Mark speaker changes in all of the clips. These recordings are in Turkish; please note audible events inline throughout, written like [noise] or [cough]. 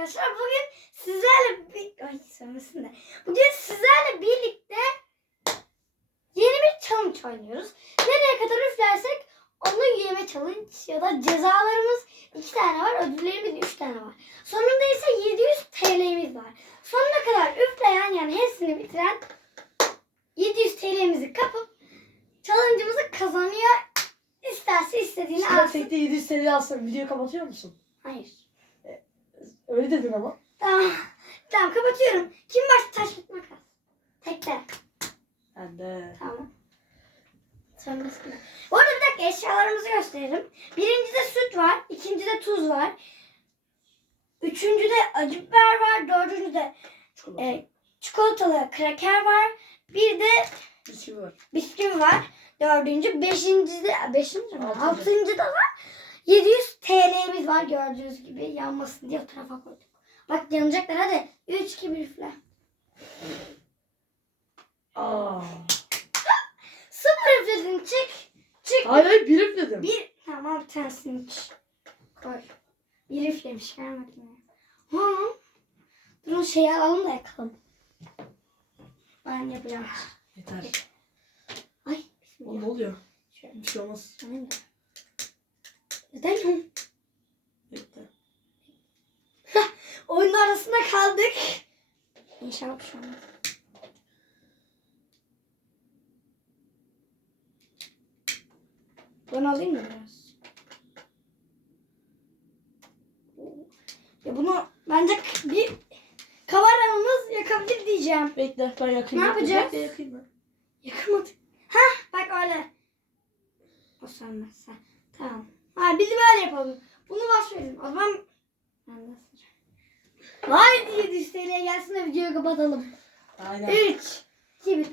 Speaker 1: arkadaşlar. Bugün sizlerle bir... Ay söylemesin de. Bugün sizlerle birlikte yeni bir challenge oynuyoruz. Nereye kadar üflersek onu yeme challenge ya da cezalarımız iki tane var. Ödüllerimiz üç tane var. Sonunda ise 700 TL'miz var. Sonuna kadar üfleyen yani hepsini bitiren 700 TL'mizi kapıp challenge'ımızı kazanıyor. İsterse istediğini alsın.
Speaker 2: tekte 700 TL alsam videoyu kapatıyor musun?
Speaker 1: Hayır.
Speaker 2: Öyle dedin ama.
Speaker 1: Tamam. Tamam kapatıyorum. Kim baş taş makas? Tekte.
Speaker 2: Ben de.
Speaker 1: Tamam. Sonrasında. Bu arada bir dakika eşyalarımızı gösterelim. Birincide süt var. ikincide tuz var. Üçüncüde acı biber var. Dördüncüde
Speaker 2: Çikolata.
Speaker 1: e, çikolatalı kraker var. Bir de
Speaker 2: Bisküvi var.
Speaker 1: bisküvi var. Dördüncü. Beşincide, beşinci mi?
Speaker 2: Altıncı.
Speaker 1: Altıncıda da 700 TL'miz var gördüğünüz gibi. Yanmasın diye o tarafa koyduk. Bak yanacaklar hadi. 3 2 1 üfle.
Speaker 2: Aa.
Speaker 1: Sıfır üfledin çık. Çık.
Speaker 2: Hayır hayır bir üfledim.
Speaker 1: Bir tamam bir tanesini iç. Koy. Bir üflemiş ver bakayım. Ha. Dur o şeyi alalım da yakalım. Ben yapacağım.
Speaker 2: Yeter.
Speaker 1: Ay.
Speaker 2: Oğlum
Speaker 1: Bismillah.
Speaker 2: ne oluyor?
Speaker 1: Şöyle.
Speaker 2: Bir şey olmaz.
Speaker 1: Tamam. Neden?
Speaker 2: Yeter.
Speaker 1: Oyunun arasında kaldık. İnşallah bir şey olmaz. Bunu alayım mı biraz? Ya bunu bence bir kameramız yakabilir diyeceğim.
Speaker 2: Bekle ben yakayım.
Speaker 1: Ne yapacağız?
Speaker 2: Bekle yakayım ben.
Speaker 1: Yakamadık. Hah bak öyle. O sen. Tamam. Ha biz böyle yapalım. Bunu başlayalım. O zaman. Haydi 700 TL'ye gelsin de videoyu kapatalım.
Speaker 2: Aynen.
Speaker 1: 3 2 1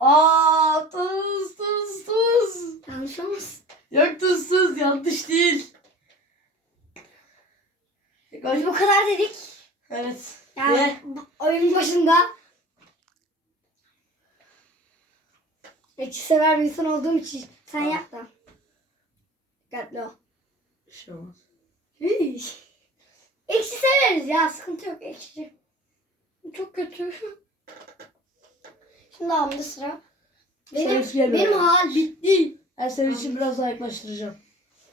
Speaker 2: Aa tuz tuz tuz.
Speaker 1: Yanlış olmasın.
Speaker 2: Yok tuzsuz yanlış değil.
Speaker 1: Biz bu kadar dedik.
Speaker 2: Evet.
Speaker 1: Yani bu oyunun başında. Ekşi sever bir insan olduğum için sen yap da. Dikkatli ol.
Speaker 2: Bir şey olmaz.
Speaker 1: Ekşi severiz ya sıkıntı yok ekşi. Çok kötü. Şimdi abimde sıra. Benim,
Speaker 2: Servis gelmiyor.
Speaker 1: benim hal bitti.
Speaker 2: Ben senin için biraz daha yaklaştıracağım.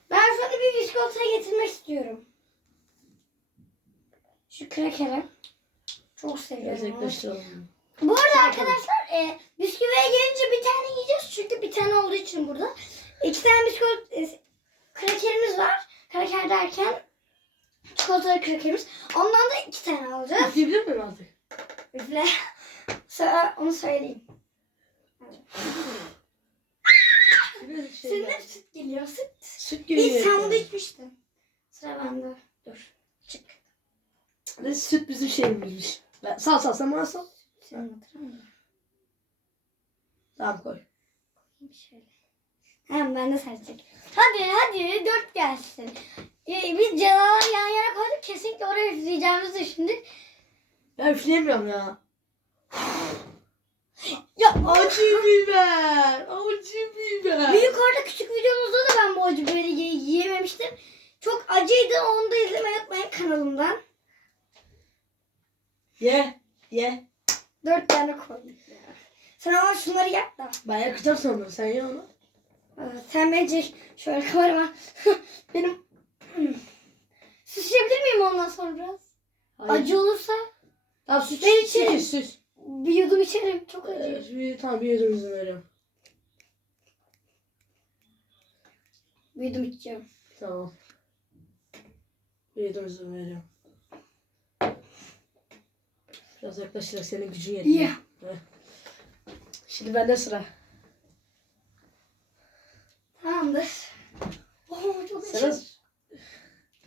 Speaker 1: Ben sana bir biskotaya getirmek istiyorum. Şu krakeri. Çok
Speaker 2: Biraz
Speaker 1: seviyorum. onu.
Speaker 2: yaklaştıralım.
Speaker 1: Bu arada arkadaşlar e, bisküviye gelince bir tane yiyeceğiz. Çünkü bir tane olduğu için burada. İki tane bisküvi e, krakerimiz var. Kraker derken çikolatalı krakerimiz. Ondan da iki tane alacağız.
Speaker 2: Üfleyebilir miyim artık?
Speaker 1: Üfle. Sonra onu söyleyeyim.
Speaker 2: Şey
Speaker 1: Senin de süt geliyor süt.
Speaker 2: Süt gibi
Speaker 1: İyi sen bunu içmiştin. Sıra bende. Dur. Çık.
Speaker 2: Ne süt bizim şeyimizmiş. Ben, sal sal sen bana sal.
Speaker 1: Senin hatırlamıyorum.
Speaker 2: Tamam koy.
Speaker 1: Şöyle. Hem ben de seçecek. Hadi hadi dört gelsin. Ee, biz cezaları yan yana koyduk. Kesinlikle oraya üfleyeceğimizi düşündük.
Speaker 2: Ben üfleyemiyorum ya.
Speaker 1: Ya
Speaker 2: Acı biber. Acı biber.
Speaker 1: büyük orada küçük videomuzda da ben bu acı biberi ye- yiyememiştim. Çok acıydı. Onu da izlemeyi unutmayın kanalımdan.
Speaker 2: Ye. Ye.
Speaker 1: Dört tane koyduk ya. Sen ama şunları yap da.
Speaker 2: Ben yakacağım sonra. Sen ye onu.
Speaker 1: Ee, Sen bence şöyle kamerama. [laughs] Benim [clears throat] Süsleyebilir miyim ondan sonra biraz?
Speaker 2: Hayır.
Speaker 1: Acı olursa
Speaker 2: Tamam süs.
Speaker 1: Ben içerim.
Speaker 2: Süs süs.
Speaker 1: bir yudum içerim. Çok acı.
Speaker 2: Ee, bir, tamam bir yudum izin veriyorum.
Speaker 1: Bir yudum içeceğim.
Speaker 2: Tamam. Bir yudum izin veriyorum. Biraz yaklaşarak senin gücün yetmiyor.
Speaker 1: Ya.
Speaker 2: Heh. Şimdi bende sıra.
Speaker 1: Tamamdır. Oo çok
Speaker 2: Sıra.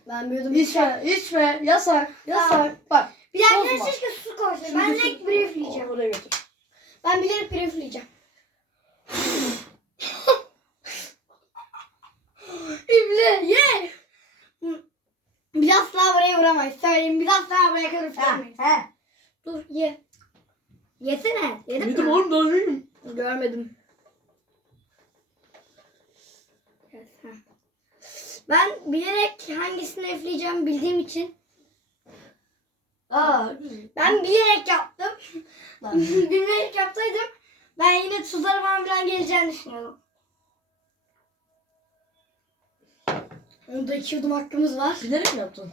Speaker 1: Ben bir yudum.
Speaker 2: İçme, içme. Yasak, yasak.
Speaker 1: Tamam.
Speaker 2: Bak.
Speaker 1: Bir dakika keşke su koysaydım.
Speaker 2: şimdi
Speaker 1: Ben direkt bir üfleyeceğim.
Speaker 2: Oraya götür.
Speaker 1: Ben bilerek [laughs] bir üfleyeceğim. Üfle ye. Biraz daha buraya vuramayız. Söyleyeyim biraz daha buraya kadar üfleyemeyiz.
Speaker 2: he.
Speaker 1: Dur ye. Yesene. Yedim
Speaker 2: Yedim
Speaker 1: mi?
Speaker 2: oğlum daha neyim?
Speaker 1: Görmedim. Ha. Ben bilerek hangisini üfleyeceğim bildiğim için
Speaker 2: Aa.
Speaker 1: ben bilerek yaptım. [laughs] Bilerek yapsaydım ben yine tuzlara falan biraz geleceğini düşünüyordum. Onda iki yudum hakkımız var.
Speaker 2: Bilerek mi yaptın?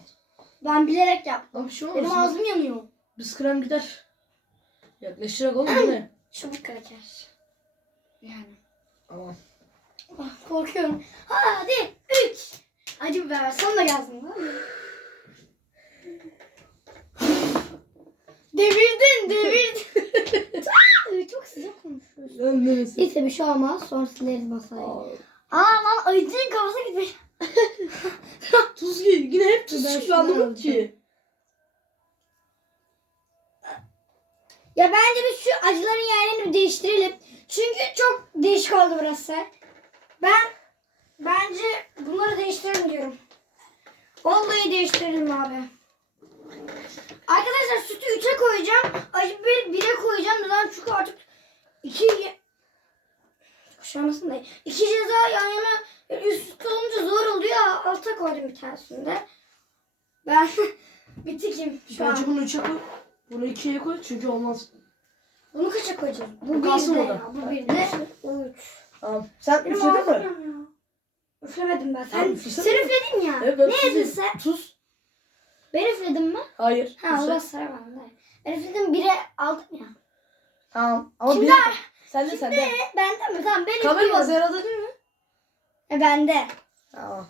Speaker 1: Ben bilerek yaptım.
Speaker 2: Lan bir şey
Speaker 1: Benim ağzım yanıyor.
Speaker 2: Biz krem gider. Yaklaşarak oğlum bu ne?
Speaker 1: Çabuk kraker. Yani. Korkuyorum. Hadi. Üç. Acı biber ver. Sana da gelsin. Devirdin, devirdin. [laughs] Çok sıcak konuşuyorsun. Neyse bir şey olmaz. Sonra sileriz masayı.
Speaker 2: Aa,
Speaker 1: Aa lan ayıcının kafası gitmiş. [laughs]
Speaker 2: Tuz gibi. Yine hep tuz çıkıyor anlamadım ki.
Speaker 1: Ya bence biz şu acıların yerlerini bir değiştirelim. Çünkü çok değişik oldu burası. Ben bence bunları değiştirelim diyorum. Vallahi değiştirelim abi. Arkadaşlar sütü 3'e koyacağım. Acı bir 1'e koyacağım. Neden? Çünkü artık 2 Kuşamasın da. İki ceza yan yana üst üste olunca zor oluyor. Alta koydum bir tanesini de. Ben [laughs] bitikim şu
Speaker 2: Bence
Speaker 1: an.
Speaker 2: bunu üçe koy. Bunu ikiye koy çünkü olmaz.
Speaker 1: Bunu kaça koyacağız? Bu
Speaker 2: Bu
Speaker 1: bir
Speaker 2: kalsın
Speaker 1: de
Speaker 2: orada.
Speaker 1: ya. Bu bir de. O üç.
Speaker 2: Tamam. Sen
Speaker 1: Benim
Speaker 2: üfledin
Speaker 1: ağzım
Speaker 2: mi?
Speaker 1: yanıyor. Üflemedim ben.
Speaker 2: Tamam,
Speaker 1: Sen,
Speaker 2: üflesene.
Speaker 1: sen üfledin ya.
Speaker 2: Evet ben
Speaker 1: ne
Speaker 2: yedim.
Speaker 1: sen?
Speaker 2: Tuz.
Speaker 1: Ben üfledim mi?
Speaker 2: Hayır.
Speaker 1: Ha
Speaker 2: Güzel.
Speaker 1: Allah sıra bende. Ben üfledim bire aldım ya.
Speaker 2: Tamam. Ama
Speaker 1: Kimde?
Speaker 2: bir... Sen de sen de.
Speaker 1: Ne? Bende mi? Tamam ben
Speaker 2: Kamera
Speaker 1: üflüyorum.
Speaker 2: Zera'da değil mi?
Speaker 1: E bende.
Speaker 2: Tamam.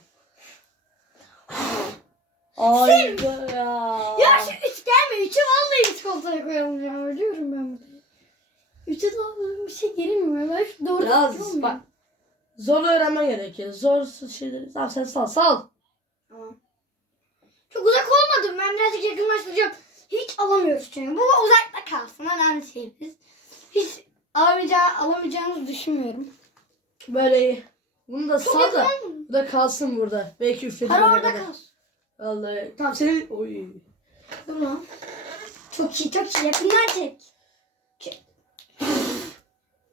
Speaker 2: Ay ya.
Speaker 1: Ya şu üç gelme. Üçü vallahi üç koltuğa koyalım ya. Ölüyorum ben burada. Üçe daha bir şey gelmiyor. Ben şu doğru tutuyorum
Speaker 2: bak. Zor öğrenmen gerekiyor. Zor şeyleri. Tamam sen sal sal.
Speaker 1: Tamam. Çok uzak olmadım. Ben birazcık yakınlaştıracağım. Hiç alamıyoruz çünkü. Bu uzakta kalsın. Önemli şey biz. Hiç alamayacağı, alamayacağımızı düşünmüyorum.
Speaker 2: Böyle iyi. Bunu da
Speaker 1: Çok
Speaker 2: sal da.
Speaker 1: yakın.
Speaker 2: Bu da kalsın burada. Belki üflediğine
Speaker 1: Para orada kalsın.
Speaker 2: Vallahi. Tamam senin. Oy.
Speaker 1: Lan. Çok iyi çok iyi. Yakından çek.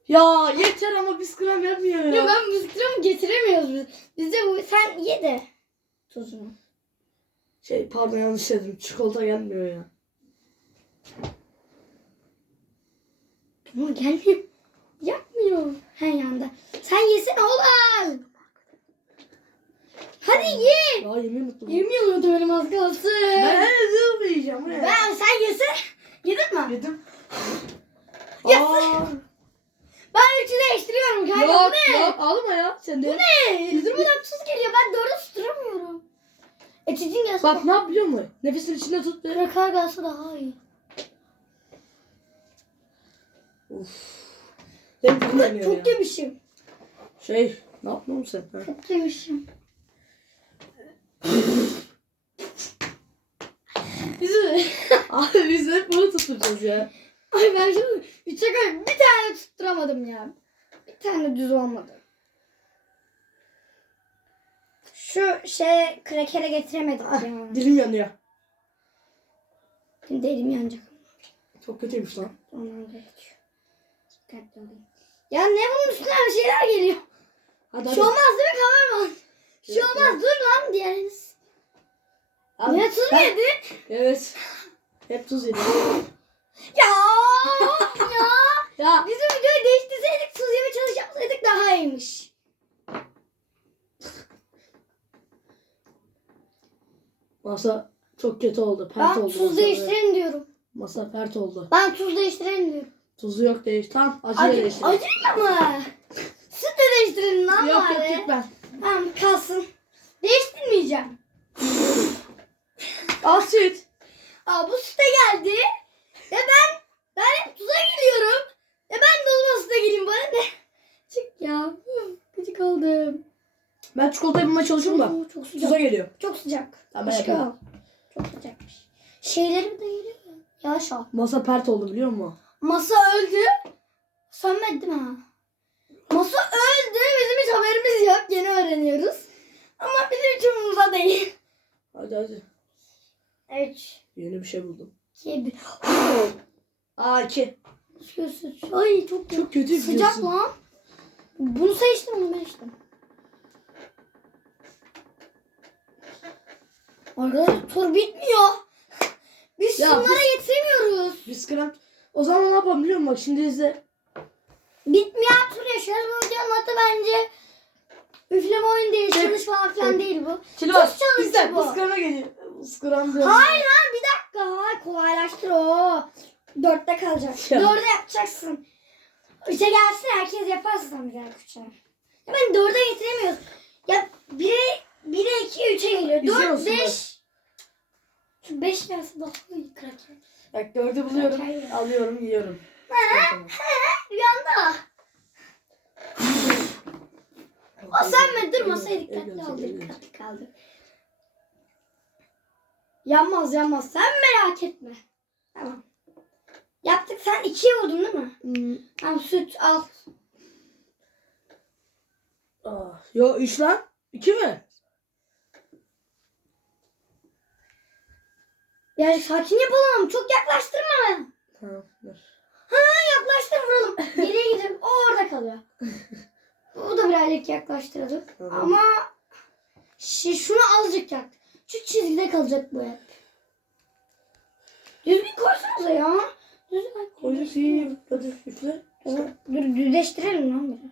Speaker 2: Ya yeter ama biz krem yapmıyor ya.
Speaker 1: Ya ben bisküvimi getiremiyoruz biz. Bizde bu sen ye de tuzunu.
Speaker 2: Şey pardon yanlış dedim. Çikolata gelmiyor ya.
Speaker 1: Ama gelmiyor. Yapmıyor. He yanda. Sen yesene oğlum. Hadi ye.
Speaker 2: Ya yemin unuttum.
Speaker 1: Yemin unuttum benim az kalsın.
Speaker 2: Ben ne yiyeceğim?
Speaker 1: Ben sen yesene. Yedin mi?
Speaker 2: Yedim.
Speaker 1: Üçü değiştiriyorum kanka.
Speaker 2: yok
Speaker 1: bu ne?
Speaker 2: yok alma ya sen de.
Speaker 1: Bu ne? Yüzümden tuz geliyor. Ben doğru tuturamıyorum. Etitin gelse
Speaker 2: Bak ne yap biliyor musun? Nefesini içinde tut ve.
Speaker 1: Krakar gelse daha iyi.
Speaker 2: Benim dilim yanıyor
Speaker 1: Çok
Speaker 2: ya.
Speaker 1: yemişim.
Speaker 2: Şey ne yaptın oğlum sen? Ha?
Speaker 1: Çok yemişim. Yüzü. [laughs]
Speaker 2: Abi biz hep bunu tutturacağız ya.
Speaker 1: Ay ben şunu üçe koy. Bir tane tutturamadım ya. Bir tane düz olmadı. Şu şey krekere getiremedik
Speaker 2: Ah,
Speaker 1: ya.
Speaker 2: dilim yanıyor.
Speaker 1: Şimdi elim yanacak.
Speaker 2: Çok kötüymüş lan.
Speaker 1: Ondan. Dikkatli olayım. Ya ne bunun üstüne bir şeyler geliyor.
Speaker 2: Hadi
Speaker 1: şey olmaz değil mi kameraman? Şey
Speaker 2: Evet,
Speaker 1: olmaz dur lan diğeriniz.
Speaker 2: Abi,
Speaker 1: Ne tuz
Speaker 2: ben-
Speaker 1: yedin?
Speaker 2: Evet. Hep tuz yedim. [laughs]
Speaker 1: Ya ya.
Speaker 2: Ya
Speaker 1: Biz bu videoyu değiştirseydik tuz yeme challenge yapsaydık daha iyiymiş.
Speaker 2: masa çok kötü oldu. Pert
Speaker 1: Ben
Speaker 2: oldu.
Speaker 1: tuz değiştirelim diyorum.
Speaker 2: Masa pert oldu.
Speaker 1: Ben tuz değiştirelim diyorum.
Speaker 2: Tuzu yok değiş. Tamam acı
Speaker 1: Acı,
Speaker 2: değiştir.
Speaker 1: acıyla mı? Süt de değiştirelim lan
Speaker 2: Yok yok
Speaker 1: bari.
Speaker 2: yok ben.
Speaker 1: Tamam kalsın. Değiştirmeyeceğim.
Speaker 2: Al süt.
Speaker 1: Aa bu süte geldi. Ya ben ben hep tuza geliyorum. Ya ben de olmaz süte geleyim bana ne? Çık ya. Gıcık oldum.
Speaker 2: Ben çikolata yapmaya çalışıyorum da.
Speaker 1: Oo, çok sıcak.
Speaker 2: Tuza geliyor.
Speaker 1: Çok sıcak.
Speaker 2: Tamam, ben
Speaker 1: Başka al. Çok sıcakmış. Şeylerim de geliyor. Yavaş al.
Speaker 2: Masa pert oldu biliyor musun?
Speaker 1: Masa öldü. Sönmedi mi ha? Masa öldü. Bizim hiç haberimiz yok. Yeni öğreniyoruz. Ama bizim hiç umurumuzda değil.
Speaker 2: Hadi hadi.
Speaker 1: Üç,
Speaker 2: Yeni bir şey buldum.
Speaker 1: iki, bir.
Speaker 2: Aa iki.
Speaker 1: Ay çok,
Speaker 2: Çok kötü
Speaker 1: Sıcak
Speaker 2: biliyorsun.
Speaker 1: lan. Bunu sen içtin bunu ben içtim. Arkadaşlar tur bitmiyor. Biz
Speaker 2: Ya
Speaker 1: şunlara yetemiyoruz.
Speaker 2: Biz kram. O zaman ne yapalım biliyor musun? Bak şimdi izle.
Speaker 1: Bitmeyen tur yaşıyoruz. Bu videonun adı bence üfleme oyun değil.
Speaker 2: Şey-
Speaker 1: Çalış falan filan değil bu. Tuz
Speaker 2: bak. İzle.
Speaker 1: bu.
Speaker 2: Biz krama geliyor. Biz.
Speaker 1: Hayır lan bir dakika. Hayır, kolaylaştır o. Dörtte kalacak.
Speaker 2: Ya.
Speaker 1: Dörde yapacaksın. Üçe gelsin herkes yaparsa bir daha üçe. Ya ben dörde getiremiyoruz. Ya bire, bire iki üçe geliyor. Dört
Speaker 2: musun
Speaker 1: beş. Şu beş daha iyi kraker.
Speaker 2: Bak dördü buluyorum.
Speaker 1: Kraker.
Speaker 2: Alıyorum yiyorum.
Speaker 1: Rüyanda. O sen mi? Dur masaya dikkatli ol. Dikkatli kaldır. Yanmaz yanmaz. Sen merak etme. Tamam. Sen ikiye vurdun değil mi?
Speaker 2: Hmm.
Speaker 1: Tamam süt al.
Speaker 2: Ah. Yo üç lan. İki mi?
Speaker 1: Yani sakin yapalım. Çok yaklaştırma.
Speaker 2: Tamam. Dur.
Speaker 1: Ha yaklaştır vuralım. Geriye gidip o orada kalıyor. [laughs] Bu da birazcık yaklaştıralım.
Speaker 2: Tamam.
Speaker 1: Ama şi- şunu azıcık yak. Şu çizgide kalacak bu hep. Düzgün koysanıza ya.
Speaker 2: İyi. Üfle.
Speaker 1: Tamam, Dur düzleştirelim lan biraz.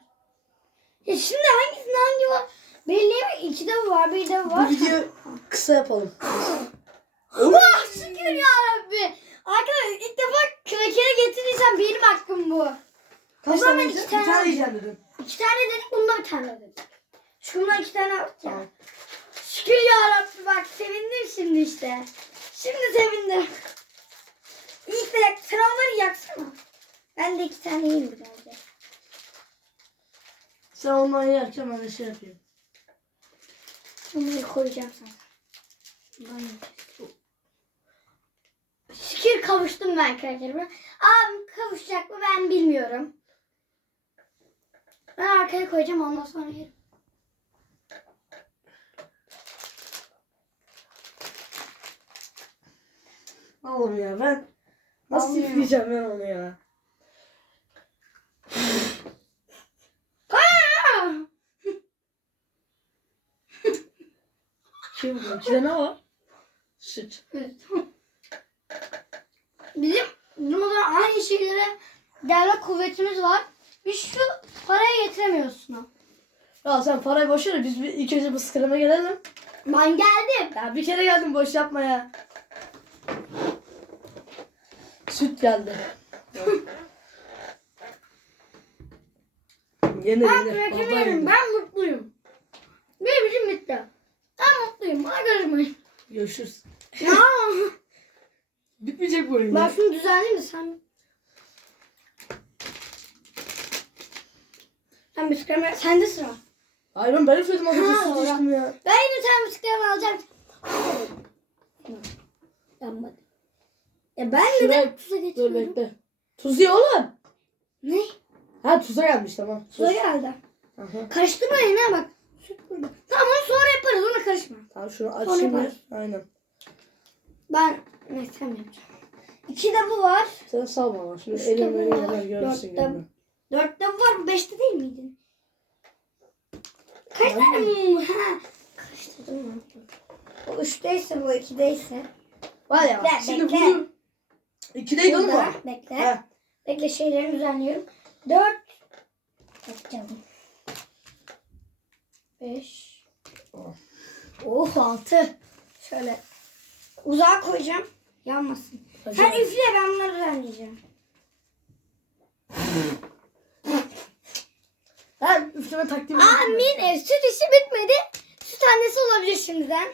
Speaker 1: Ya şimdi hangisinde hangi var? Belli mi? İkide bu var, bir de var.
Speaker 2: Bu videoyu kısa yapalım. [laughs]
Speaker 1: Allah şükür ya Rabbi. Arkadaşlar ilk defa krakere getirdiysem benim hakkım bu.
Speaker 2: Kaç tane
Speaker 1: iki
Speaker 2: yiyeceksin?
Speaker 1: tane
Speaker 2: Bir tane yiyeceğim dedim.
Speaker 1: İki tane dedik, bunda bir tane dedik. Şundan iki tane aldık ya. Şükür ya Rabbi bak sevindim şimdi işte. Şimdi sevindim. İlk de sen onları yaksana. Ben de iki tane yiyeyim birazcık.
Speaker 2: Sen onları yerken ben de şey yapayım.
Speaker 1: Bunları koyacağım sana. Ben Şükür kavuştum ben krakerime. Abim kavuşacak mı ben bilmiyorum. Ben arkaya koyacağım ondan sonra yerim.
Speaker 2: Oğlum ya ben nasıl
Speaker 1: Olmuyor.
Speaker 2: üfleyeceğim ben onu ya?
Speaker 1: Aa!
Speaker 2: Kim bu? İçinde ne var? Süt.
Speaker 1: Evet. Bizim durmadan aynı şeylere gelme kuvvetimiz var. Biz şu parayı getiremiyoruz şuna.
Speaker 2: Ya sen parayı boş ver. Biz bir ilk önce bu sıkırıma gelelim.
Speaker 1: Ben geldim.
Speaker 2: Ya bir kere geldim boş yapma ya. Süt geldi. [laughs] yine
Speaker 1: Ben
Speaker 2: yine.
Speaker 1: Ben mutluyum. Benim için bitti. Ben mutluyum. Bana karışmayın.
Speaker 2: Görüşürüz.
Speaker 1: Ya. [laughs]
Speaker 2: Bitmeyecek bu oyun.
Speaker 1: ben şunu düzenleyeyim de sen... Sen bisiklet Sende sıra.
Speaker 2: Hayır ben az önce
Speaker 1: Ha,
Speaker 2: ya.
Speaker 1: Ben yine sen bisiklet alacağım. Yanmadı. Ya ben
Speaker 2: Şuraya-
Speaker 1: neden tuza
Speaker 2: Dur bekle. Tuz ye oğlum.
Speaker 1: Ne?
Speaker 2: Ha tuza gelmiş tamam. Tuz.
Speaker 1: Tuza geldi.
Speaker 2: Aha.
Speaker 1: Karıştırma yine bak. Süt burada. Tamam onu sonra yaparız ona karışma.
Speaker 2: Tamam şunu
Speaker 1: Sonra
Speaker 2: açayım
Speaker 1: yaparız.
Speaker 2: Aynen.
Speaker 1: Ben ne sen yapacağım. İki de bu var.
Speaker 2: Sen sal bana. Şimdi
Speaker 1: Üçte
Speaker 2: elim
Speaker 1: var,
Speaker 2: kadar görürsün
Speaker 1: dörtte
Speaker 2: gibi.
Speaker 1: Dörtte bu var. Beşte değil miydin? Kaç tane mum? Ha. Karıştırdım mı? O üçteyse bu ikideyse.
Speaker 2: Var ya
Speaker 1: Bekle,
Speaker 2: şimdi
Speaker 1: bekle.
Speaker 2: bunu ikideydi oğlum
Speaker 1: Burada.
Speaker 2: bu.
Speaker 1: Bekle.
Speaker 2: Ha.
Speaker 1: Bekle şeylerimi düzenliyorum. Dört. Bakacağım. Beş.
Speaker 2: Oh.
Speaker 1: Oh altı. Şöyle. Uzağa koyacağım. Yanmasın. Sen
Speaker 2: Acaba-
Speaker 1: üfle ben bunları düzenleyeceğim. [laughs]
Speaker 2: Ha üfleme taktiği.
Speaker 1: Amin. E, süt işi bitmedi. Süt annesi olabilir şimdiden.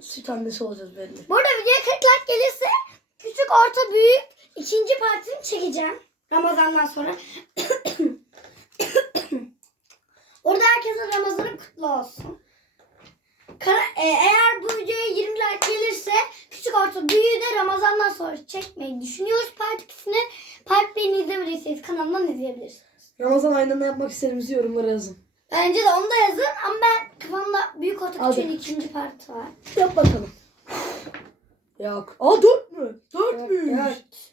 Speaker 2: Süt annesi olacağız belli.
Speaker 1: Bu arada videoya 40 like gelirse küçük, orta, büyük ikinci partini çekeceğim. Ramazandan sonra. [coughs] Orada herkesin Ramazanı kutlu olsun. Kara, e, eğer bu videoya 20 like gelirse küçük orta büyüğü de Ramazandan sonra çekmeyi düşünüyoruz part 2'sini. Part 1'ini izlemediyseniz kanalımdan izleyebilirsiniz.
Speaker 2: Ramazan ayında ne yapmak istediğimizi yorumlara yazın.
Speaker 1: Bence de onu da yazın ama ben kafamda büyük orta
Speaker 2: Hadi.
Speaker 1: küçüğün ikinci partı var.
Speaker 2: Yap bakalım. Yok. Aa dört mü? Dört mü?
Speaker 1: Dört.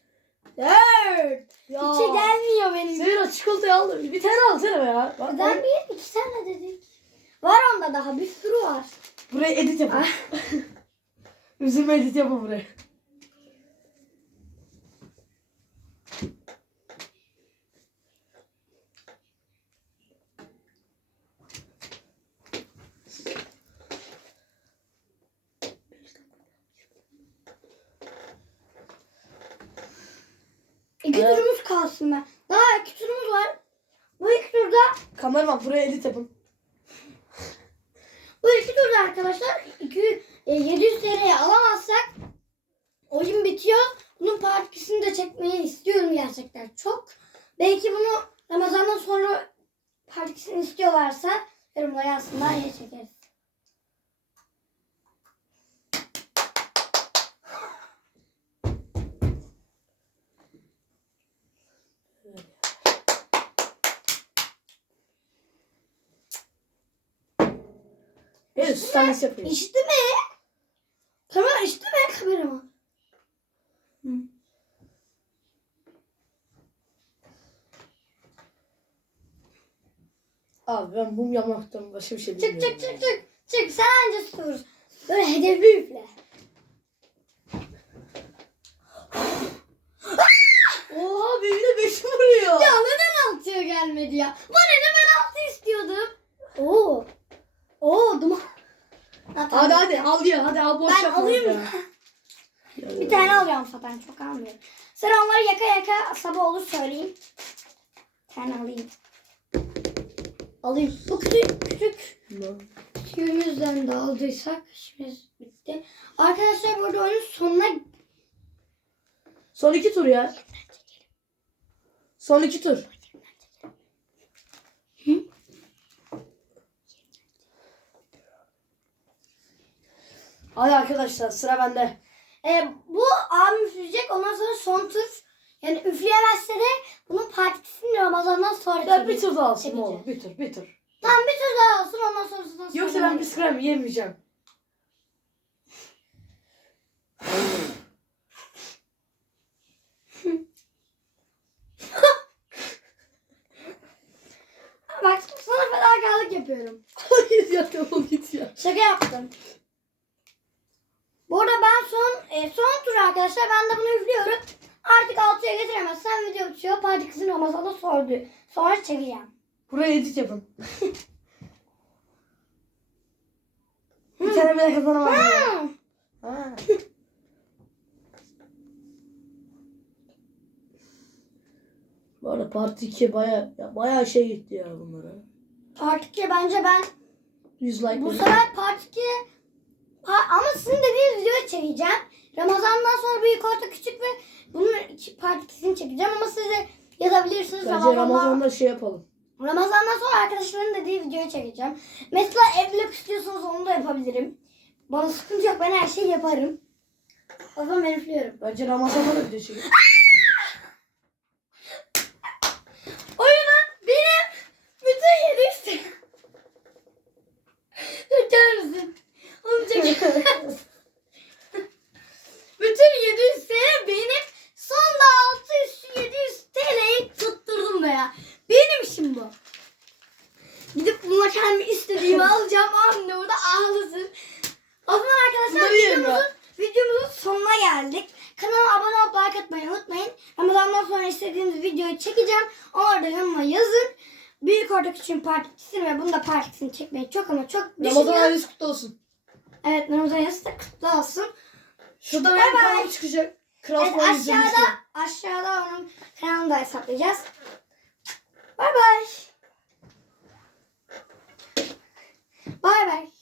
Speaker 1: Dört.
Speaker 2: Ya.
Speaker 1: İçi gelmiyor benim.
Speaker 2: Zehra çikolatayı aldı. Bir tane alsana ya. Bak,
Speaker 1: Neden bir iki tane dedik? Var onda daha bir sürü var.
Speaker 2: Buraya edit yapın.
Speaker 1: Ah. [laughs]
Speaker 2: Üzülme edit yapın buraya.
Speaker 1: İki
Speaker 2: Evet.
Speaker 1: turumuz kalsın ben. Daha iki turumuz var. Bu iki turda
Speaker 2: Kameraman buraya edit yapın.
Speaker 1: bu iki turda arkadaşlar 200, e, 700 TL'ye alamazsak oyun bitiyor. Bunun part 2'sini de çekmeyi istiyorum gerçekten çok. Belki bunu Ramazan'dan sonra part 2'sini istiyorlarsa yorumlara yazsınlar ya çekeriz.
Speaker 2: Evet stanesi yapayım.
Speaker 1: İşte mi? Kamera işte mi kameraman? Hı.
Speaker 2: Abi ben mum yapmaktan başka bir şey
Speaker 1: Çık
Speaker 2: bilmiyorum.
Speaker 1: çık çık çık. Çık sen anca tutuyoruz. Böyle hedefi üfle.
Speaker 2: Oha benim de beşim vuruyor.
Speaker 1: Ya neden altıya gelmedi ya? Bana ne ben altı istiyordum. Oo. Oo duman. Ha, tamam.
Speaker 2: Hadi hadi al ya hadi al boş
Speaker 1: Ben
Speaker 2: yapma
Speaker 1: alayım [laughs]
Speaker 2: ya.
Speaker 1: mı? Bir tane alacağım zaten çok almıyorum. Sen onları yaka yaka sabah olur söyleyeyim. Bir tane alayım. Alayım. Bu küçük küçük küçüğümüzden de aldıysak işimiz bitti. Arkadaşlar burada oyunun sonuna
Speaker 2: Son iki tur ya. Son iki tur. Hadi arkadaşlar sıra bende.
Speaker 1: e, bu abim üfleyecek ondan sonra son tur. Yani üfleyemezse de bunun partisini Ramazan'dan sonra
Speaker 2: Ya bir tur daha alsın
Speaker 1: Çekeceğiz.
Speaker 2: oğlum. Bir tur bir tur.
Speaker 1: Tamam bir tur daha olsun ondan sonrasından sonra.
Speaker 2: Yoksa ben bisküvi yemeyeceğim.
Speaker 1: Bak sana fedakarlık yapıyorum.
Speaker 2: Hayır ya tamam git ya.
Speaker 1: Şaka yaptım. Bu arada ben son e, son tur arkadaşlar ben de bunu üflüyorum. Artık altıya getiremezsem video bitiyor. Parti kızın Ramazan'da sordu. Sonra çekeceğim.
Speaker 2: Buraya edit yapın. [laughs] bir tane bile kazanamadım. ya.
Speaker 1: Hmm.
Speaker 2: Ha. Bu arada parti 2 baya ya baya şey gitti ya bunlara.
Speaker 1: Part 2 bence ben
Speaker 2: 100 like.
Speaker 1: bu sefer part 2 pa- ama sizin dediğiniz videoyu çekeceğim. Ramazan'dan sonra büyük orta küçük ve bunun iki part 2'sini çekeceğim ama siz de yazabilirsiniz.
Speaker 2: Bence Ramazan'da şey yapalım.
Speaker 1: Ramazan'dan sonra arkadaşların dediği videoyu çekeceğim. Mesela evlilik istiyorsanız onu da yapabilirim. Bana sıkıntı yok ben her şeyi yaparım. O zaman ben üflüyorum.
Speaker 2: Bence Ramazan'da da video çekelim. [laughs]
Speaker 1: Oyunu benim bütün yedi istedim. Çeker misin? Onu çeker Bütün 700 TL benim. Son da 600 700 TL'yi tutturdum be ya. Benim işim bu. Gidip bununla kendi istediğimi [laughs] alacağım. Anne orada ağlasın. O zaman arkadaşlar videomuzun, videomuzun sonuna geldik. Kanala abone olup like atmayı unutmayın. Ramazandan sonra istediğiniz videoyu çekeceğim. Orada yoruma yazın. Büyük orta küçüğün partisini ve bunu da partisini çekmeyi çok ama çok
Speaker 2: Ramazan
Speaker 1: düşünüyorum.
Speaker 2: ayınız kutlu olsun.
Speaker 1: Evet Ramazan yazısı da kutlu olsun.
Speaker 2: Şurada benim kanalım çıkacak. Kral
Speaker 1: evet, aşağıda, aşağıda onun kanalını da hesaplayacağız. Bay bay. Bay bay.